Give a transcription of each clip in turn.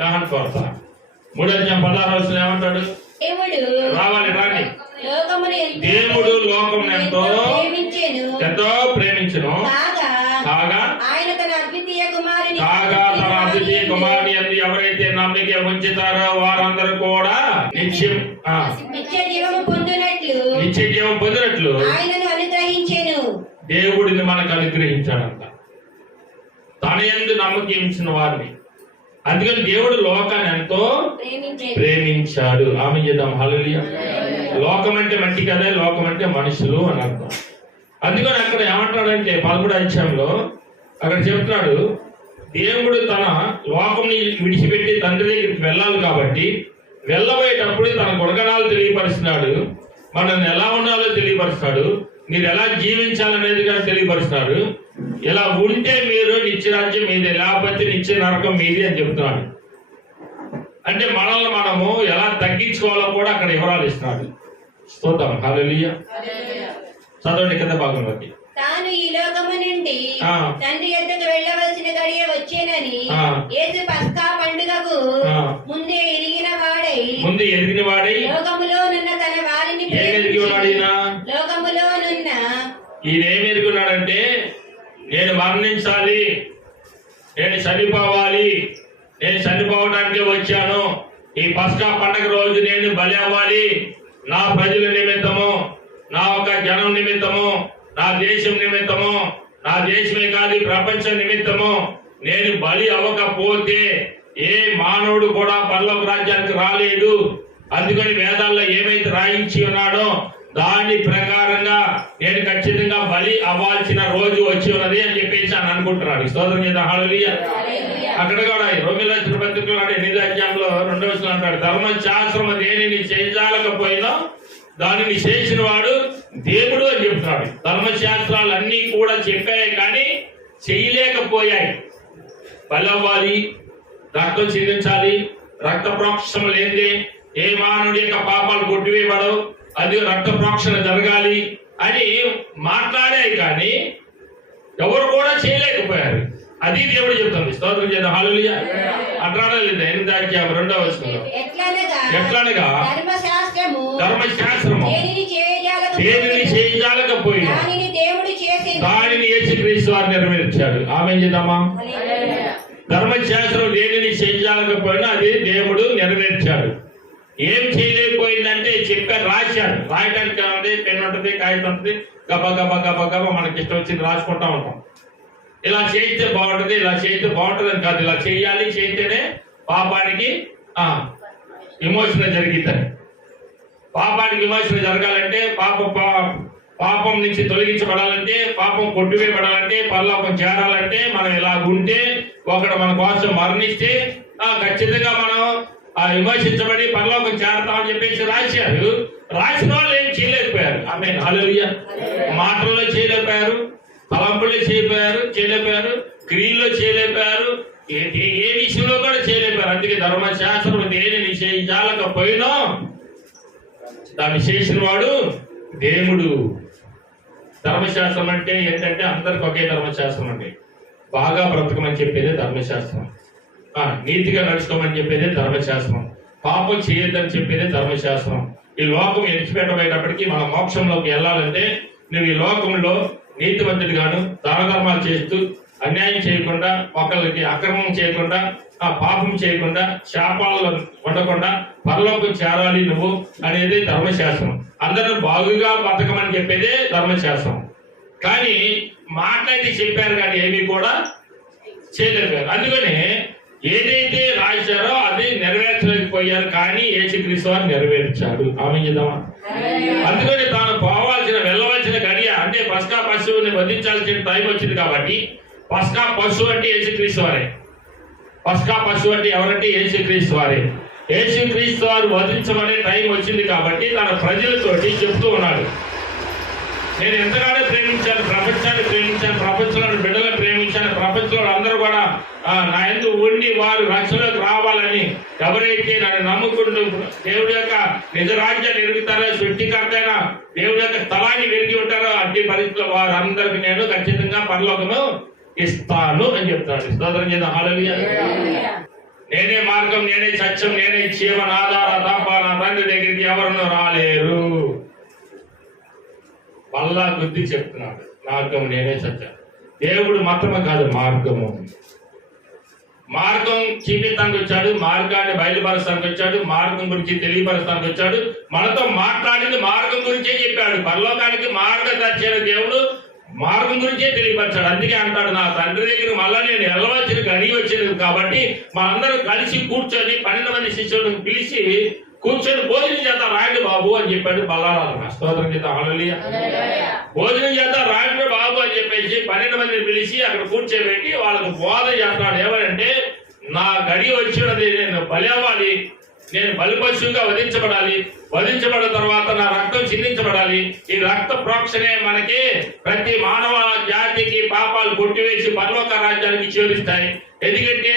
యోహాను సువార్త 3:16 ఏమంటాడు? రావాలి రాని. దేవుడు లోకమును ఎంతో ప్రేమించెను కాగా తన అద్వితీయ కుమారుని యందు ఎవరైతే నమ్మిక ఉంచుతారో వారందరూ కూడా నిత్య జీవం పొందినట్లు దేవుడిని మనకు అనుగ్రహించాడంట, తన యందు నమ్మకం ఉంచిన వారిని. అందుకని దేవుడు లోకాన్ని ఎంతో ప్రేమించాడు. ఆమె చేద్దాం హల్లెలూయా. లోకం అంటే మట్టి కదా, లోకం అంటే మనుషులు అని అర్థం. అందుకని అక్కడ ఏమంటాడంటే 13వ అధ్యాయంలో అక్కడ చెప్తున్నాడు, దేవుడు తన లోకంని విడిచిపెట్టి తండ్రి దగ్గరికి వెళ్ళాలి కాబట్టి వెళ్ళబోయేటప్పుడు తన గుణగణాలు తెలియపరుస్తున్నాడు, మనల్ని ఎలా ఉండాలో తెలియపరుస్తాడు, మీరు ఎలా జీవించాలనేది కూడా తెలియపరుస్తున్నాడు. ఇలా ఉంటే మీరు నిత్యరాజ్యం మీదే, లేకపోతే నిత్య నరకం మీది అని చెప్తున్నాడు. అంటే మనల్ని మనము ఎలా తగ్గించుకోవాలో కూడా అక్కడ వివరాలు ఇస్తున్నాడు. స్తోత్రం హల్లెలూయా. చదవండి కింద భాగంలోకి. తాను ఈ లోకము నుండి తండ్రి యొద్దకు వెళ్ళవలసిన గడియ వచ్చేనని యేసు పస్కా పండుగకు ముందే ఎరిగిన వాడై లోకములోనున్న తన వారిని లోకములోనున్న ఈయనేం ఎరుగున్నాడంటే, నేను మరణించాలి, నేను చనిపోవాలి, నేను చనిపోవడానికి వచ్చాను, ఈ పస్కా పండుగ రోజు నేను బలి అవ్వాలి, నా ప్రజల నిమిత్తము, నా ఒక జనం నిమిత్తము, నా దేశం నిమిత్తము, నా దేశమే కాదు ప్రపంచం నిమిత్తము నేను బలి అవ్వకపోతే ఏ మానవుడు కూడా పరలోక రాజ్యానికి రాలేడు. అందుకని వేదాల్లో ఏమైతే రాయించి ఉన్నాడో దాని ప్రకారంగా నేను ఖచ్చితంగా బలి అవ్వాల్సిన రోజు వచ్చి ఉన్నది అని చెప్పేసి అని అనుకుంటున్నాడు. స్తోత్రం చేద్దాం హల్లెలూయా. అక్కడ కూడా రోమీయుల రాసిన పత్రికలో 8వ అధ్యాయంలో 2వ వచనం అంటాడు, ధర్మశాస్త్రం దేనిని చేయజాలకపోయినా దానిని చేసిన వాడు దేవుడు అని చెప్తున్నాడు. ధర్మశాస్త్రాలు అన్ని కూడా చెప్పాయి కానీ చేయలేకపోయాయి. బలి అవ్వాలి, రక్తం చెల్లించాలి, రక్త ప్రోక్షణ లేనిదే ఏ మానవుడి యొక్క పాపాలు కొట్టివేయబడవు, అది రక్త ప్రోక్షణ జరగాలి అని మాట్లాడాయి కానీ ఎవరు కూడా చేయలేకపోయారు. అది దేవుడు చెప్తుంది. స్తోత్రం చేద్దాం హల్లెలూయా. అంటాడలేదు 8వ అధ్యాయం 2వ వచనంలో, ఎట్లనగా ధర్మశాస్త్రము దేనిని చేయజాలకపోయినా దానిని యేసుక్రీస్తు వారు నెరవేర్చాడు. ఆమె చేద్దామా. ధర్మశాస్త్రం దేనిని చేయజాలకపోయినా అది దేవుడు నెరవేర్చాడు. ఏం చేయలేకపోయిందంటే చెప్పారు, రాశాడు. రాయడానికి ఉంది, పెన్ ఉంటుంది, కాగితం ఉంటుంది, గబా గబా గబా గబా మనకి ఇష్టం వచ్చింది రాసుకుంటా ఉంటాం. ఇలా చేస్తే బాగుంటుంది, ఇలా చేస్తే బాగుంటుంది అని కాదు, ఇలా చేయాలి, చేస్తేనే పాపానికి విమోచన జరిగిద్దని. పాపానికి విమోచన జరగాలంటే పాపం నుంచి తొలగించబడాలంటే, పాపం కొట్టివేయబడాలంటే, పరలోకం చేరాలంటే మనం ఇలా ఉంటే, ఒకడు మన కోసం మరణిస్తే ఖచ్చితంగా మనం విమోచించబడి పరలోకం చేరతామని చెప్పేసి రాశారు. రాసిన వాళ్ళు ఏం చేయలేకపోయారు. ఆమె హల్లెలూయా. మాటల్లో చేయలేకపోయారు, తలంపుల్లో చేయలేకపోయారు, క్రియల్లో చేయలేకపోయారు, ఏ విషయంలో కూడా చేయలేకపోయారు. అందుకే ధర్మశాస్త్రం దేనిని చేయజాలకపోయినా దాన్ని చేసిన వాడు దేవుడు. ధర్మశాస్త్రం అంటే ఏంటంటే అందరికి ఒకే ధర్మశాస్త్రం అండి. బాగా బ్రతకమని చెప్పేదే ధర్మశాస్త్రం, నీతిగా నడుచుకోమని చెప్పేదే ధర్మశాస్త్రం, పాపం చేయొద్దని చెప్పేదే ధర్మశాస్త్రం. ఈ లోకం ఎడిచిపెట్టబోయేటప్పటికీ మన మోక్షంలోకి వెళ్ళాలంటే నువ్వు ఈ లోకంలో నీతివంతుడిగాను దాన ధర్మాలు చేస్తూ అన్యాయం చేయకుండా, ఒకరికి అక్రమం చేయకుండా, పాపం చేయకుండా, శాపాలలో ఉండకుండా పరలోకం చేరాలి నువ్వు అనేది ధర్మశాస్త్రం. అందరూ బాగుగా బతకమని చెప్పేదే ధర్మశాస్త్రం. కానీ మాట్లాడి చెప్పారు కానీ ఏమీ కూడా చేయలేకపోయారు. అందుకనే ఏదైతే రాశారో అది నెరవేర్చలేకపోయారు, కానీ యేసుక్రీస్తు వారు నెరవేర్చాడు. ఆమె చేద్దామా. అందుకని తాను పోవాల్సిన వెళ్ళవలసిన గడియ అంటే పస్కా పశువుని వధించాల్సిన టైం వచ్చింది కాబట్టి, పస్కా పశువు అంటే యేసుక్రీస్తు వారే. పస్కా పశువు అంటే ఎవరంటే యేసుక్రీస్తు వారే. యేసుక్రీస్తు వారు వధించమనే టైం వచ్చింది కాబట్టి తన ప్రజలతోటి చెప్తూ ఉన్నాడు, నేను ఎంతగానో ప్రేమించాను, ప్రపంచాన్ని ప్రేమించాను, ప్రపంచంలో బిడ్డలను ప్రేమించాను, ప్రపంచంలో అందరూ కూడా నా యందు ఉండి వారు రక్షణలోకి రావాలని, ఎవరైతే నన్ను నమ్ముకుంటూ దేవుడి యొక్క నిజ రాజ్యాన్ని ఎరుగుతారో, సృష్టికర్తైన దేవుడి యొక్క స్థలాన్ని వెలిగి ఉంటారో అట్టి పరిస్థితుల్లో వారందరికీ నేను ఖచ్చితంగా పరలోకము ఇస్తాను అని చెప్తాడు. స్తోత్రం చేద్దాం హల్లెలూయా. నేనే మార్గం, నేనే సత్యం, నేనే జీవన ఆధార తప్ప నా తండ్రి దగ్గరికి ఎవరు రాలేరు. మళ్ళా గుర్తి చెప్తున్నాడు, మార్గం నేనే సత్యం. దేవుడు మాత్రమే కాదు, మార్గము. మార్గం చూపించడానికి వచ్చాడు, మార్గాన్ని బయలుపరచడానికి వచ్చాడు, మార్గం గురించి తెలియపరచడానికి వచ్చాడు. మనతో మాట్లాడింది మార్గం గురించే చెప్పాడు. పరలోకానికి మార్గదర్శి అయిన దేవుడు మార్గం గురించే తెలియపరచాడు. అందుకే అంటాడు, నా తండ్రి దగ్గర మళ్ళా నేను వెళ్ళవచ్చిన గడియ వచ్చింది కాబట్టి మనందరం కలిసి కూర్చొని 12 మంది శిష్యులను పిలిచి కూర్చొని భోజనం చేద్దాం రాయండి బాబు అని చెప్పాడు. బల్లారాధన స్తోత్రం చేద్దాం, హల్లెలూయా. భోజనం చేద్దాం రాయండి బాబు అని చెప్పేసి 12 మందిని పిలిచి అక్కడ కూర్చోబెట్టి వాళ్ళకు బోధ చేస్తున్నాడు. ఏమనంటే, నా గడి వచ్చినది, నేను బలి అవ్వాలి, నేను బలిపశువుగా వధించబడాలి, వధించబడిన తర్వాత నా రక్తం చిందించబడాలి. ఈ రక్త ప్రోక్షణే మనకి ప్రతి మానవ జాతికి పాపాలు కొట్టివేసి పరలోక రాజ్యానికి చేరుస్తాయి. ఎందుకంటే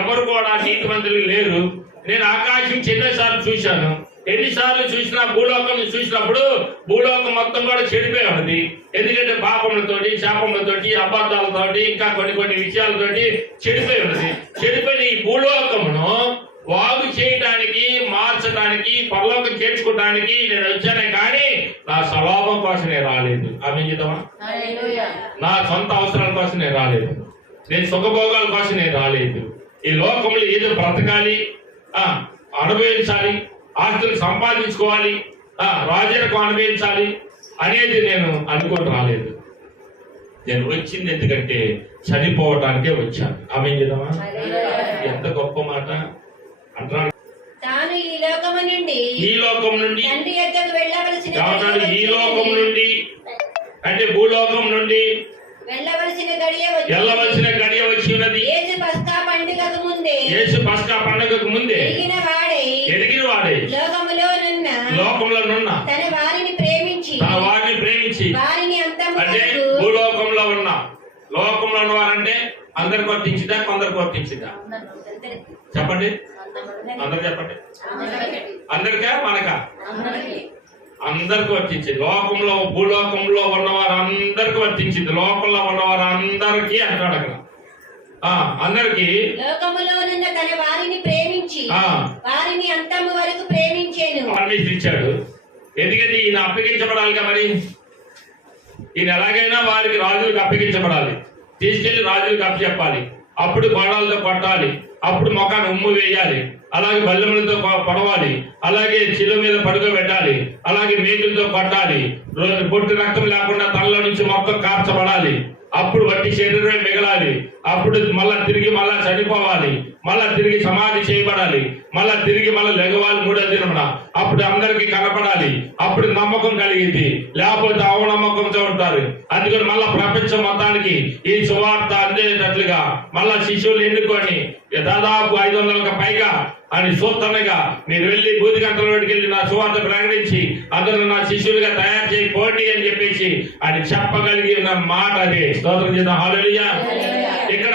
ఎవరు కూడా నీతిమంతులు లేరు. నేను ఆకాశం చిన్నసార్లు చూశాను. ఎన్నిసార్లు చూసినా భూలోకం చూసినప్పుడు భూలోకం మొత్తం కూడా చెడిపోయి ఉన్నది. ఎందుకంటే పాపములతోటి, శాపములతోటి, అబద్ధాలతోటి, ఇంకా కొన్ని విషయాలతోటి చెడిపోయి ఉన్నది. చెడిపోయిన ఈ భూలోకమును బాగు చేయడానికి, మార్చడానికి, పరలోకం చేర్చుకోవడానికి నేను వచ్చానే కానీ నా స్వభావం కోసం నేను రాలేదు. అభిజితమా? నా సొంత అవసరాల కోసం నేను రాలేదు. నేను సుఖభోగాల కోసం నేను రాలేదు. ఈ లోకంలో ఏదో బ్రతకాలి, అనుభవించాలి, ఆస్తులు సంపాదించుకోవాలి, రాజరికం అనుభవించాలి అనేది నేను అనుకోని రాలేదు. నేను వచ్చింది ఎందుకంటే చనిపోవటానికే వచ్చాను. అభిజితమా? ఎంత గొప్ప మాట అంటాడు. తాను ఈ లోకము నుండి తండ్రి యొద్దకు వెళ్ళవలసిన ఈ లోకం నుండి అంటే భూలోకం నుండి వెళ్ళవలసిన గడియ వచ్చి ఉన్నది. యేసు పస్కా పండుగకు ముందే ఎరిగిన వాడే లోకంలో నున్న తన వారిని ప్రేమించి అంటే భూలోకంలో ఉన్న లోకంలో ఉన్నవారంటే అందరికి వర్తించిందా, కొందరికి వర్తించిందా? చెప్పండి, అందరు చెప్పండి. అందరికా మనకా? అందరికి వర్తించింది. లోకంలో భూలోకంలో ఉన్నవారు అందరికి వర్తించింది. లోకంలో ఉన్నవారు అందరికీ అంటాడు అక్కడ. అందరికి తన వారిని ప్రేమించి వారిని అంతము వరకు ప్రేమించేను ఇచ్చాడు. ఎందుకంటే ఈయన అప్పగించబడాలిగా, మరి ఈయన ఎలాగైనా వారికి రాజులకు అప్పగించబడాలి. తీసుకెళ్లి రాజులకు అప్పచెప్పాలి. అప్పుడు గోడాలతో కొట్టాలి, అప్పుడు మొఖాన్ని ఉమ్ము వేయాలి, అలాగే బల్లెములతో పొడవాలి, అలాగే శిల మీద పడుకోబెట్టాలి, అలాగే మేకులతో కొట్టాలి, పొట్టు రక్తం లేకుండా తలలో నుంచి మొత్తం కార్చబడాలి. అప్పుడు వట్టి శరీరమే మిగలాలి. అప్పుడు తిరిగి చనిపోవాలి, తిరిగి సమాధి చేయబడాలి, తిరిగి లెగవాలి 3వ దినమున. అప్పుడు అందరికి కనపడాలి. అప్పుడు నమ్మకం కలిగింది, లేకపోతే అవనమ్మకంతో ఉంటారు. అందుకని ప్రపంచం మొత్తానికి ఈ సువార్త అందేటట్లుగా శిష్యులు ఎన్నుకొని దాదాపు 500కు పైగా అని సూత్రనగా మీరు వెళ్ళి బూదిగంతల వాడికి వెళ్ళి నా సువార్త ప్రకటించి అందరూ నా శిష్యులుగా తయారు చేయకపోండి అని చెప్పేసి అని చెప్పగలిగిన మాట అదే. స్తోత్రం చేద్దాం, హల్లెలూయా. ఇక్కడ